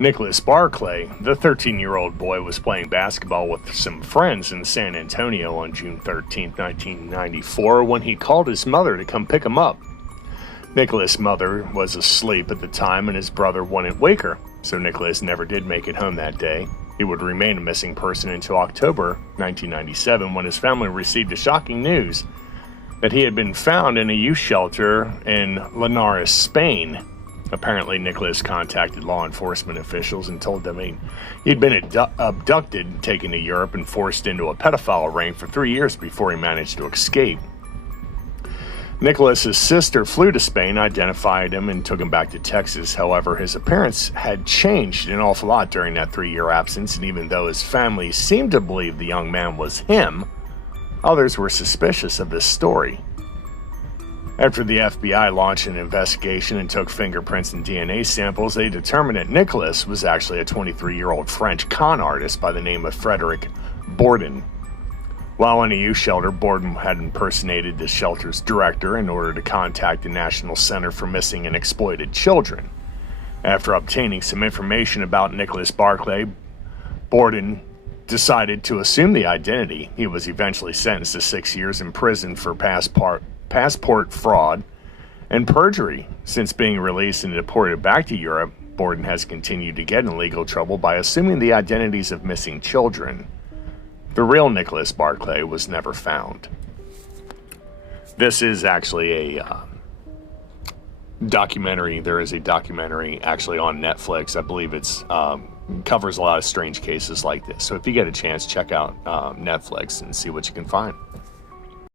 Nicholas Barclay, the 13-year-old boy, was playing basketball with some friends in San Antonio on June 13, 1994, when he called his mother to come pick him up. Nicholas' mother was asleep at the time and his brother wouldn't wake her, so Nicholas never did make it home that day. He would remain a missing person until October 1997, when his family received the shocking news that he had been found in a youth shelter in Linares, Spain. Apparently, Nicholas contacted law enforcement officials and told them he'd been abducted, taken to Europe, and forced into a pedophile ring for 3 years before he managed to escape. Nicholas's sister flew to Spain, identified him, and took him back to Texas. However, his appearance had changed an awful lot during that 3-year absence, and even though his family seemed to believe the young man was him, others were suspicious of this story. After the FBI launched an investigation and took fingerprints and DNA samples, they determined that Nicholas was actually a 23-year-old French con artist by the name of Frederick Borden. While in a youth shelter, Borden had impersonated the shelter's director in order to contact the National Center for Missing and Exploited Children. After obtaining some information about Nicholas Barclay, Borden decided to assume the identity. He was eventually sentenced to 6 years in prison for passport fraud and perjury. Since being released and deported back to Europe, Borden has continued to get in legal trouble by assuming the identities of missing children. The real Nicholas Barclay was never found. This is actually a documentary. There is a documentary actually on Netflix. I believe it's covers a lot of strange cases like this. So if you get a chance, check out Netflix and see what you can find.